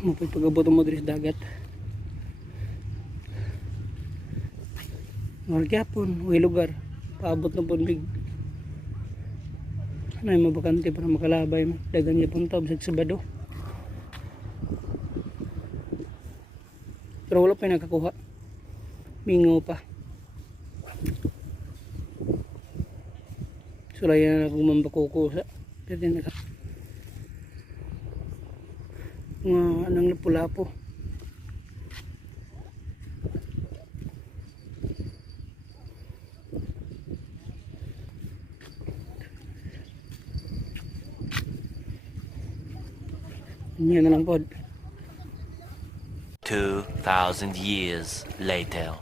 Mapay pag-abot mo diri sa dagat. Magyapon, uwi lugar. Paabot na po big. Ano yung mabakante para makalabay mo. Dagan niya punta, bisag Sabado. Pero wala pa yung nakakuha. Mingaw pa. Sulayan na akong mambakuko sa. Pwede naka. Mga anong lapu-lapo. Yan na lang po. 2,000 years later.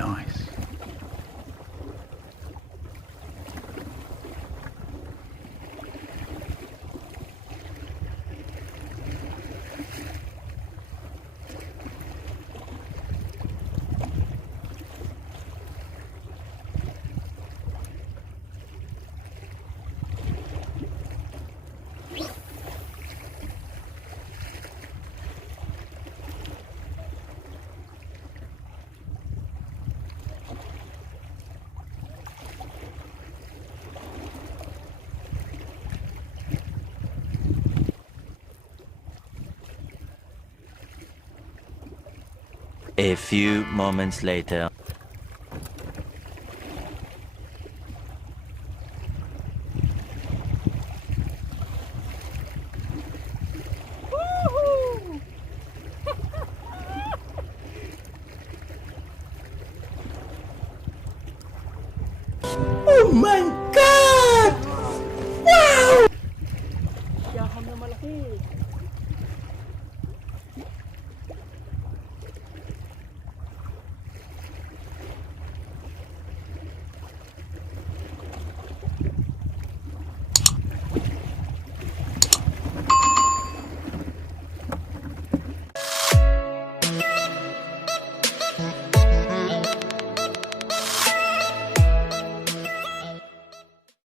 Nice. A few moments later. Oh my